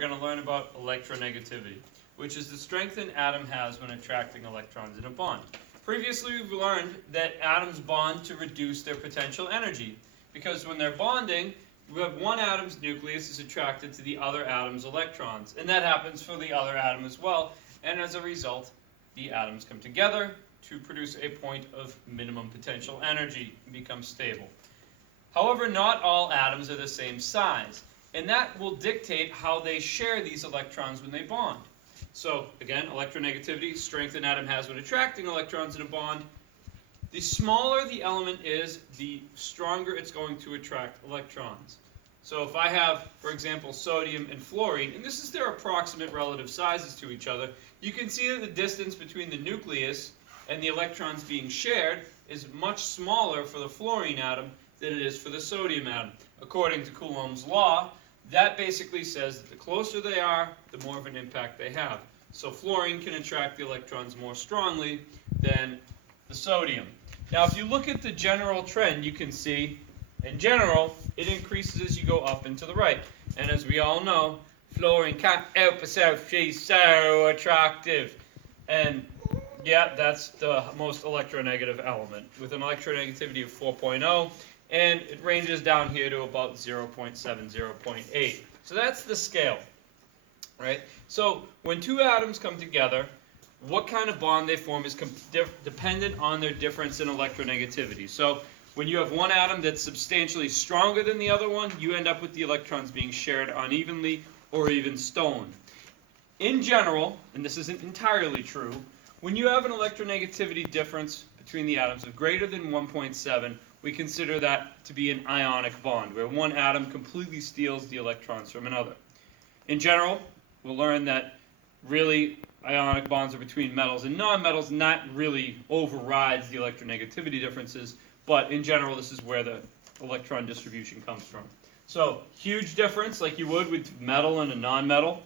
We're going to learn about electronegativity, which is the strength an atom has when attracting electrons in a bond. Previously, we've learned that atoms bond to reduce their potential energy, because when they're bonding, we have one atom's nucleus is attracted to the other atom's electrons, and that happens for the other atom as well, and as a result, the atoms come together to produce a point of minimum potential energy and become stable. However, not all atoms are the same size, and that will dictate how they share these electrons when they bond. So, again, electronegativity, strength an atom has when attracting electrons in a bond. The smaller the element is, the stronger it's going to attract electrons. So if I have, for example, sodium and fluorine, and this is their approximate relative sizes to each other, you can see that the distance between the nucleus and the electrons being shared is much smaller for the fluorine atom than it is for the sodium atom. According to Coulomb's law, that basically says that the closer they are, the more of an impact they have. So fluorine can attract the electrons more strongly than the sodium. Now, if you look at the general trend, you can see, in general, it increases as you go up and to the right. And as we all know, fluorine can't help itself, she's so attractive. And yeah, that's the most electronegative element, with an electronegativity of 4.0, and it ranges down here to about 0.7, 0.8. So that's the scale, right? So when two atoms come together, what kind of bond they form is dependent on their difference in electronegativity. So when you have one atom that's substantially stronger than the other one, you end up with the electrons being shared unevenly or even stoned. In general, and this isn't entirely true, when you have an electronegativity difference between the atoms of greater than 1.7, we consider that to be an ionic bond, where one atom completely steals the electrons from another. In general, we'll learn that really ionic bonds are between metals and nonmetals, and that really overrides the electronegativity differences, but in general, this is where the electron distribution comes from. So, huge difference, like you would with metal and a nonmetal.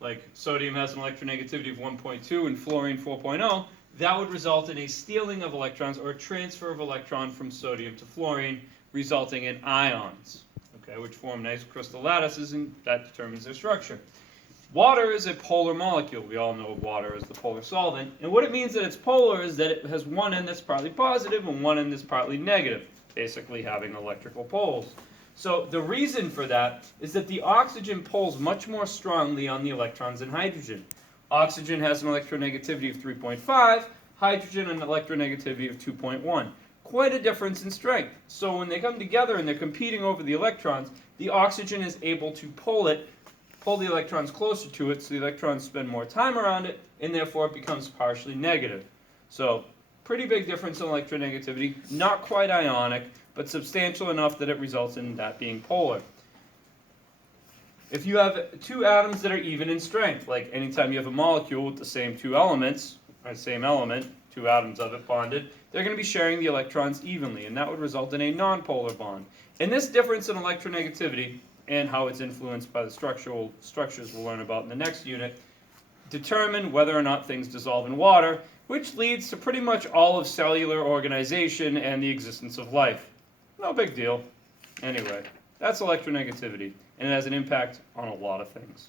Like sodium has an electronegativity of 1.2 and fluorine 4.0, that would result in a stealing of electrons or a transfer of electron from sodium to fluorine, resulting in ions, okay, which form nice crystal lattices, and that determines their structure. Water is a polar molecule. We all know water is the polar solvent, and what it means that it's polar is that it has one end that's partly positive and one end that's partly negative, basically having electrical poles. So the reason for that is that the oxygen pulls much more strongly on the electrons than hydrogen. Oxygen has an electronegativity of 3.5, hydrogen an electronegativity of 2.1. Quite a difference in strength. So when they come together and they're competing over the electrons, the oxygen is able to pull the electrons closer to it, so the electrons spend more time around it, and therefore it becomes partially negative. So pretty big difference in electronegativity, not quite ionic, but substantial enough that it results in that being polar. If you have two atoms that are even in strength, like anytime you have a molecule with the same two elements, or same element, two atoms of it bonded, they're going to be sharing the electrons evenly, and that would result in a nonpolar bond. And this difference in electronegativity, and how it's influenced by the structures we'll learn about in the next unit, determine whether or not things dissolve in water, which leads to pretty much all of cellular organization and the existence of life. No big deal. Anyway, that's electronegativity, and it has an impact on a lot of things.